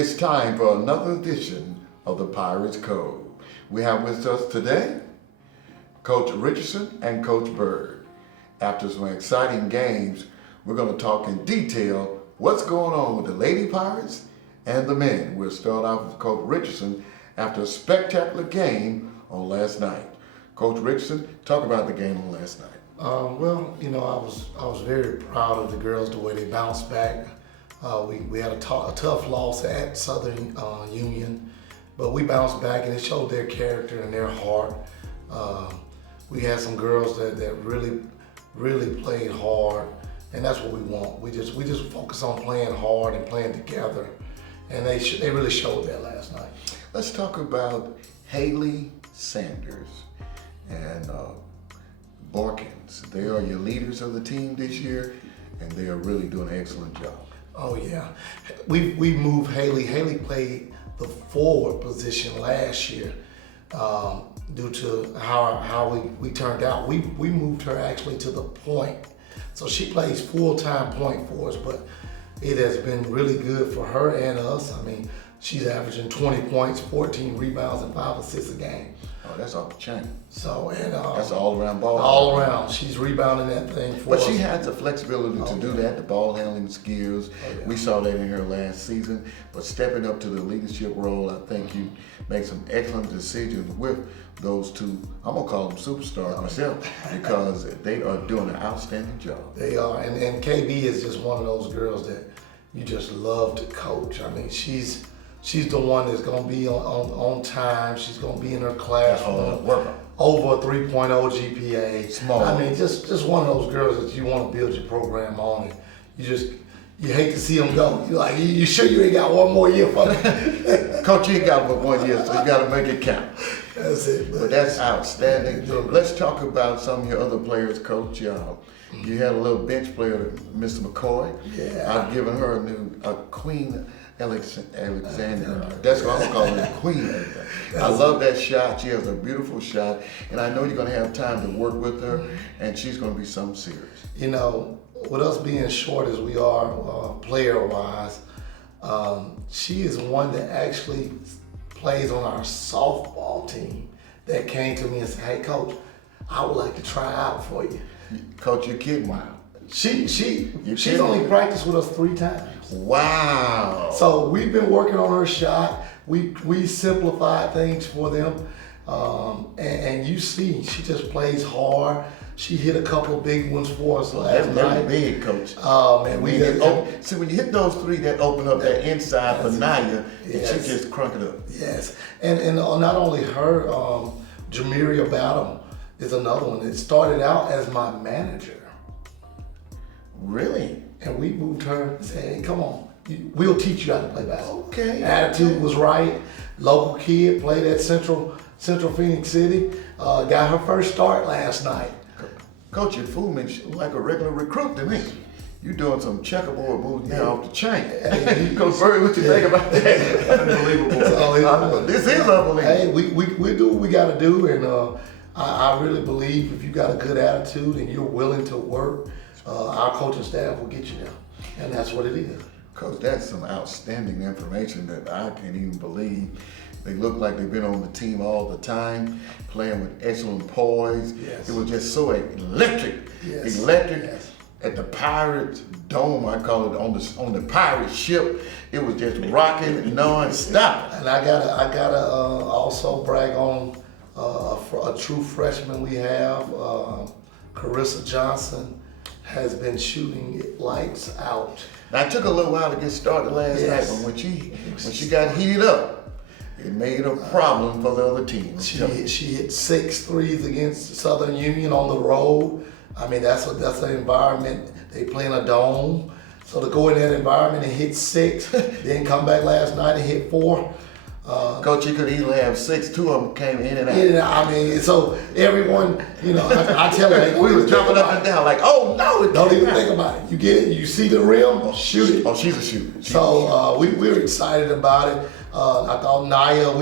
It's time for another edition of the Pirates Cove. We have with us today Coach Richardson and Coach Bird. After some exciting games, we're going to talk in detail what's going on with the Lady Pirates and the men. We'll start off with Coach Richardson after a spectacular game on last night. Coach Richardson, talk about the game on last night. I was very proud of the girls, the way they bounced back. We had a tough loss at Southern Union, but we bounced back and it showed their character and their heart. We had some girls that really played hard, and that's what we want. We just focus on playing hard and playing together, and they really showed that last night. Let's talk about Haley Sanders and Borkins. They are your leaders of the team this year, and they are really doing an excellent job. Oh yeah, we moved Haley. Haley played the forward position last year due to how we turned out. We moved her actually to the point, so she plays full-time point for us. But it has been really good for her and us. I mean, she's averaging 20 points, 14 rebounds, and 5 assists a game. Oh, that's off the chain. So that's an all-around ball. All around, she's rebounding that thing for us. But she has the flexibility to do that, the ball handling skills. Yeah. We saw that in her last season. But stepping up to the leadership role, I think you make some excellent decisions with those two. I'm gonna call them superstars myself because they are doing an outstanding job. They are, and KB is just one of those girls that you just love to coach. I mean, she's the one that's gonna be on time. She's gonna be in her classroom. Over a 3.0 GPA. Small. I mean, just one of those girls that you want to build your program on, and you hate to see them go. You're like, you sure you ain't got one more year for them? Coach, you ain't got but 1 year, so you got to make it count. That's it. But that's outstanding. Let's talk about some of your other players, Coach. You had a little bench player, Mr. McCoy. Yeah. I've given her a Queen Alexander. That's what I'm calling her, Queen. I love that shot. She has a beautiful shot, and I know you're going to have time to work with her, and she's going to be something serious. You know, with us being short as we are, player-wise, she is one that actually plays on our softball team that came to me and said, "Hey, Coach, I would like to try out for you." Coach, you're kidding. Wow. She's only practiced with us 3 times. Wow. So we've been working on her shot. We simplified things for them. And you see, she just plays hard. She hit a couple of big ones for us last night. That's big, Coach. Man, see, when you hit those 3, that open up that inside for Naya, and she just crunk it up. Yes, and not only her, Jamiria Battle is another one. It started out as my manager. Really? And we moved her and said, "Hey, come on, we'll teach you how to play basketball." Okay. Attitude was right. Local kid, played at Central Phoenix City. Got her first start last night. Coach, you fool me like a regular recruit to me. You doing some checkerboard moves now off the chain. Hey, Coach Bird, what you think about that? Unbelievable. This is unbelievable. Hey, we do what we got to do, and I really believe if you got a good attitude and you're willing to work, our coaching staff will get you there, and that's what it is. Coach, that's some outstanding information that I can't even believe. They look like they've been on the team all the time, playing with excellent poise. Yes. It was just so electric. Yes. Electric. Yes. At the Pirates Dome, I call it, on the Pirate ship. It was just rocking non-stop. And I gotta also brag on a true freshman we have, Carissa Johnson, has been shooting it lights out. Now, it took a little while to get started last night, but when she got heated up, it made a problem for the other team. She hit 6 threes against Southern Union on the road. I mean, that's an environment. They play in a dome, so to go in that environment and hit 6, then come back last night and hit 4. Coach, you could easily have 6. 2 of them came in and out. I mean, so everyone, I tell them, we was jumping up and down like, oh no! Don't even think about it. You get it, you see the rim, shoot it. Oh, she's a shooter. So we're excited about it. I thought Naya,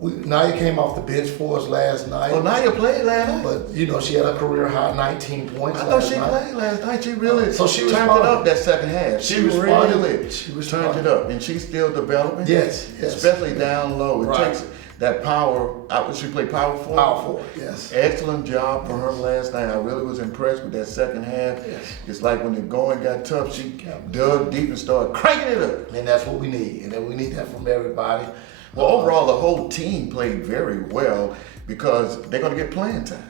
Naya came off the bench for us last night. Oh, Naya played last night? But, she had a career high 19 points I know last she night. played last night. She really So she turned it responded. up that second half. She responded. She turned it up. And she's still developing. Yes. Especially down low. It Right. takes that power. She played power forward. Power forward, yes. Excellent job for her last night. I really was impressed with that second half. Yes. It's like when the going got tough, she dug deep and started cranking it up. And that's what we need. And then we need that from everybody. Well, overall, the whole team played very well because they're going to get playing time.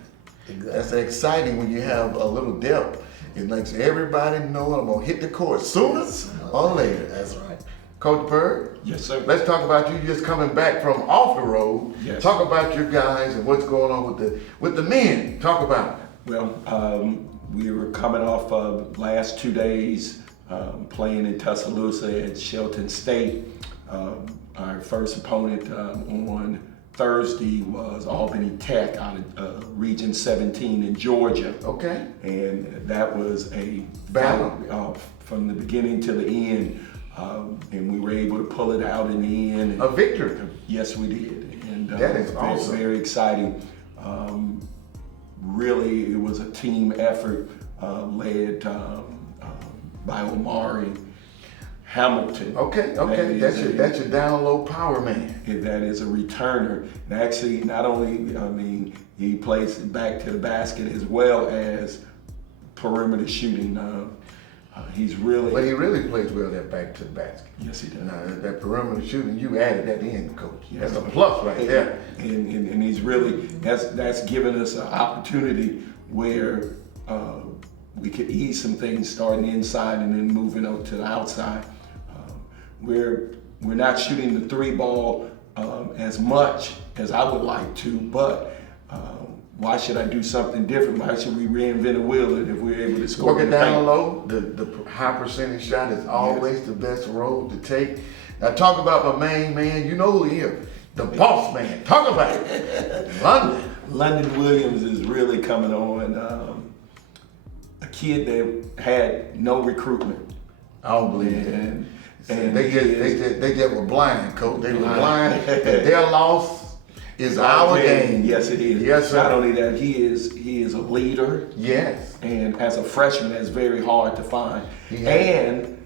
Exactly. That's exciting when you have a little depth. It lets everybody know I'm going to hit the court sooner or later. That's right. Coach Bird? Yes, sir. Let's talk about you just coming back from off the road. Yes. Talk about your guys and what's going on with the men. Talk about it. Well, we were coming off last 2 days playing in Tuscaloosa at Shelton State. Our first opponent on Thursday was Albany Tech out of Region 17 in Georgia. Okay. And that was a Battle. from the beginning to the end. And we were able to pull it out in the end. A victory. Yes, we did. And That is awesome. Very exciting. Really, it was a team effort led by Omari Hamilton. Okay. That's your down low power man. That is a returner. And actually, not only, he plays back to the basket as well as perimeter shooting. He's really. But he really plays well that back to the basket. Yes, he does. Now, that perimeter shooting, you added that in, Coach. Yes. That's a plus right there. And he's really, that's given us an opportunity where we could ease some things starting inside and then moving out to the outside. We're not shooting the three ball as much as I would like to, but why should I do something different? Why should we reinvent a wheel if we're able to score? Working down low, the high percentage shot is always the best road to take. Now talk about my main man, you know who he is, the boss man. Talk about it. London Williams is really coming on. A kid that had no recruitment. I don't believe it. And They just were blind, Coach. They were blind. Their loss is our game. Yes, it is. Yes, sir. Not only that, he is a leader. Yes. And as a freshman, that's very hard to find. And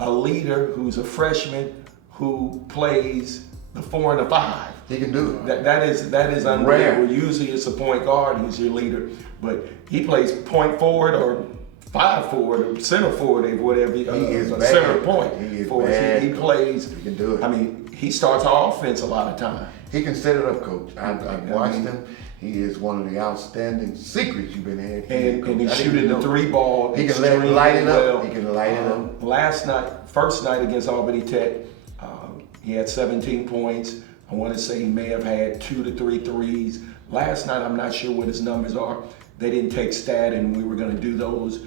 a leader who's a freshman who plays the 4 and the 5. He can do it. That is unbelievable. Rare. Usually it's a point guard who's your leader, but he plays point forward or 5 forward or center forward or whatever. He is bad. Center point. He is for us. bad. He plays. He can do it. I mean, he starts our offense a lot of time. He can set it up, Coach. I've watched him. He is one of the outstanding secrets you've been had. And he's shooting the 3 ball. He can extremely light it up. well. He can light it up. Last night, first night against Albany Tech, he had 17 points. I want to say he may have had 2 to 3 threes. Last night, I'm not sure what his numbers are. They didn't take stat, and we were going to do those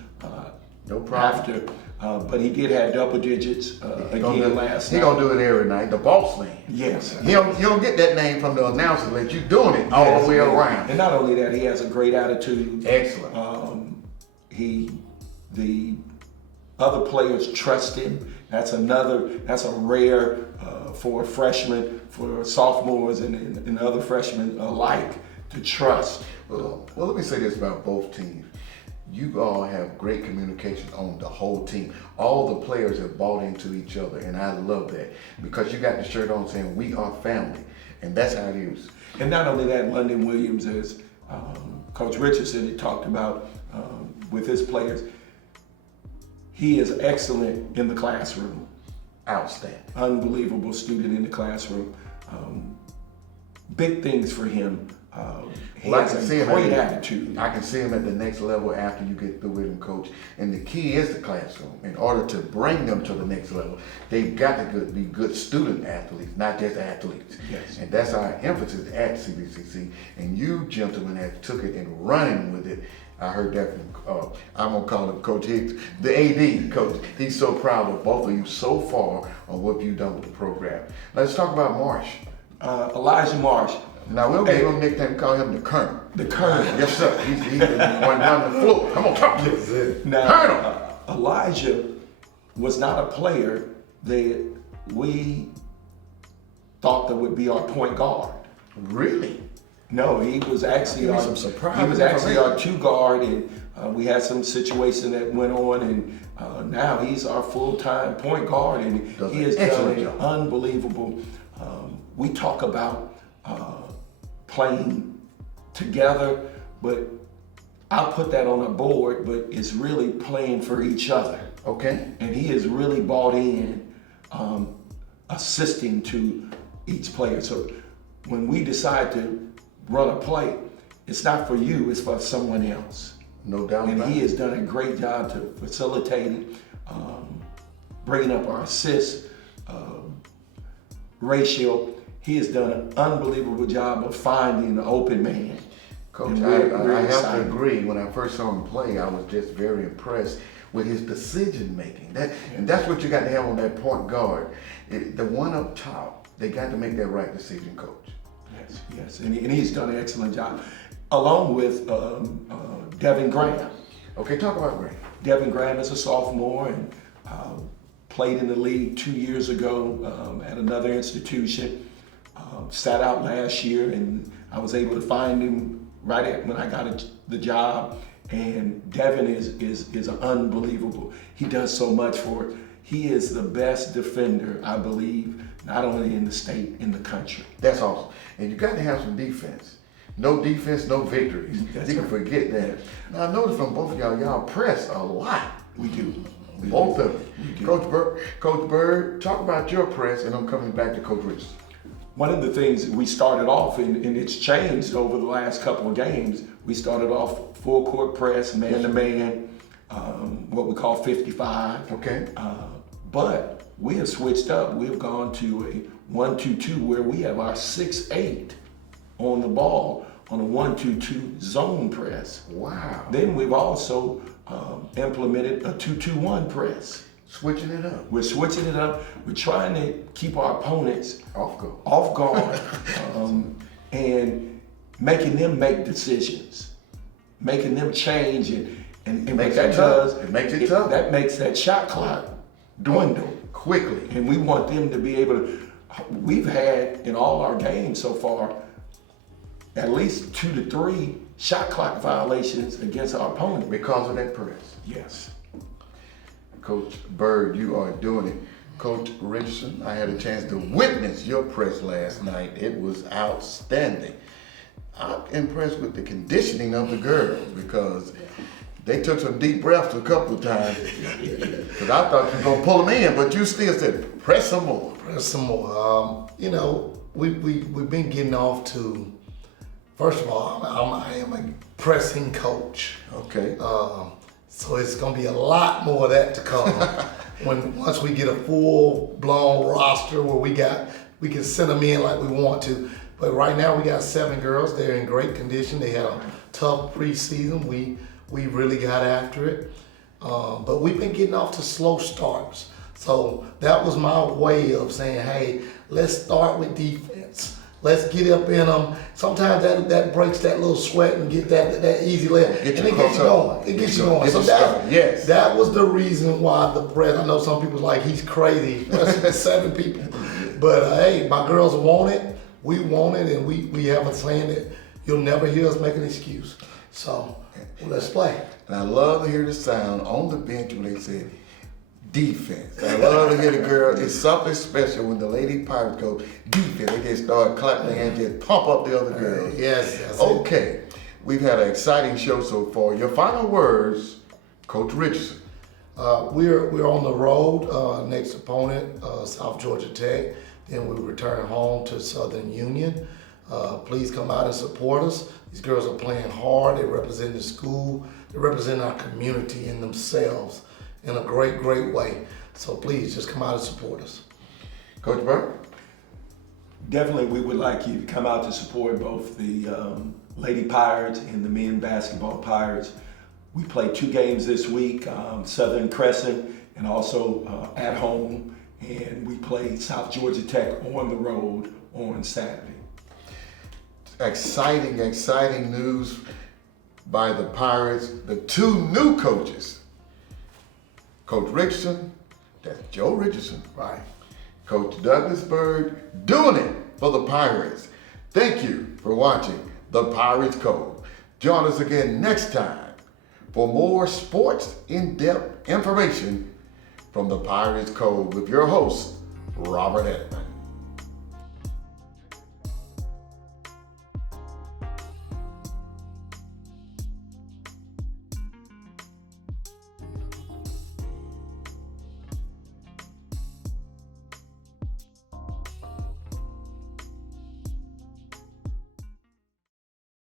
No problem. after. But he did have double digits again last night. He gonna do it every night. The boss man. Yes. You don't get that name from the announcer, but you doing it all the way around. And not only that, he has a great attitude. Excellent. The other players trust him. That's a rare for a freshman, for sophomores and other freshmen alike to trust. Well, let me say this about both teams. You all have great communication on the whole team. All the players have bought into each other, and I love that because you got the shirt on saying we are family, and that's how it is. And not only that, London Williams, as Coach Richardson had talked about with his players, he is excellent in the classroom. Outstanding. Unbelievable student in the classroom. Big things for him. He Well, I has can a see him great at attitude. I can see him at the next level after you get through with him, Coach. And the key is the classroom. In order to bring them to the next level, they've got to be good student athletes, not just athletes. Yes. And that's our emphasis at CVCC. And you gentlemen have took it and running with it. I heard that from, I'm gonna call him Coach Hicks, the AD coach. He's so proud of both of you so far on what you've done with the program. Let's talk about Marsh. Elijah Marsh. Now we'll give him a nickname, call him the Colonel. The Colonel. Yes, sir. He's the one on the floor. Come on, talk to us. Now, Colonel. Elijah was not a player that we thought that would be our point guard. Really? No, he was actually Give me our, some surprise he was actually our information. 2 guard, and we had some situation that went on, and now he's our full-time point guard, and Does he an has done excellent an job. unbelievable. We talk about playing together, but I'll put that on a board, but it's really playing for each other. Okay. And he has really bought in, assisting to each player. So when we decide to run a play, it's not for you, it's for someone else. No doubt And about he it. has done a great job to facilitate it, bringing up our assist ratio. He has done an unbelievable job of finding the open man. Coach, And I we're have to excited. agree. When I first saw him play, I was just very impressed with his decision making. And that's what you got to have on that point guard. The one up top, they got to make that right decision, Coach. Yes, and he's done an excellent job, along with Devin Graham. Okay, talk about Graham. Devin Graham is a sophomore and played in the league 2 years ago at another institution. Sat out last year, and I was able to find him when I got the job. And Devin is unbelievable. He does so much for it. He is the best defender, I believe, not only in the state, in the country. That's awesome. And you got to have some defense. No defense, no victories. That's You can right. forget that. Now I noticed from both of y'all press a lot. We do. We Both do. of them. We do. Coach Bird, talk about your press, and I'm coming back to Coach Richardson. One of the things we started off, and it's changed over the last couple of games, we started off full court press, man to man, what we call 55. Okay. But we have switched up. We've gone to a 1-2-2 where we have our 6'8" on the ball on a 1-2-2 zone press. Wow. Then we've also implemented a 2-2-1 press. Switching it up. We're switching it up. We're trying to keep our opponents Off guard. guard and making them make decisions, making them change, and what Makes that it tough. does, It makes it tough. That makes that shot clock dwindle. Quickly. And we want them to be able to. We've had in all our games so far at least 2 to 3 shot clock violations against our opponent. Because of that press. Yes. Coach Bird, you are doing it. Coach Richardson, I had a chance to witness your press last night. It was outstanding. I'm impressed with the conditioning of the girls because they took some deep breaths a couple of times. Because I thought you were going to pull them in, but you still said, press some more. Press some more. We've been getting off to, first of all, I am a pressing coach. Okay. So it's gonna be a lot more of that to come once we get a full-blown roster where we can send them in like we want to. But right now we got 7 girls. They're in great condition. They had a tough preseason. We really got after it. But we've been getting off to slow starts. So that was my way of saying, hey, let's start with defense. Let's get up in them. Sometimes that breaks that little sweat and get that easy leg. Get And you it gets you close going. up. It gets you going. Get So you started. Yes. that was the reason why the press. I know some people like he's crazy, pressing 7 people. But hey, my girls want it. We want it, and we have a saying that you'll never hear us make an excuse. So let's play. And I love to hear the sound on the bench when they say defense. I love to hear the girl. It's something special when the Lady Pirates go defense. They just start clapping their hands, just pump up the other girls. Yes. That's it. Okay, we've had an exciting show so far. Your final words, Coach Richardson. We're on the road. Next opponent, South Georgia Tech. Then we return home to Southern Union. Please come out and support us. These girls are playing hard. They represent the school. They represent our community and themselves in a great, great way. So please just come out and support us. Coach Burke? Definitely, we would like you to come out to support both the Lady Pirates and the men basketball Pirates. We play 2 games this week, Southern Crescent and also at home. And we play South Georgia Tech on the road on Saturday. Exciting, exciting news by the Pirates. The 2 new coaches. Coach Richardson, that's Joe Richardson. Right. Coach Douglas Bird doing it for the Pirates. Thank you for watching the Pirates Cove. Join us again next time for more sports in-depth information from the Pirates Cove with your host, Robert Edmond.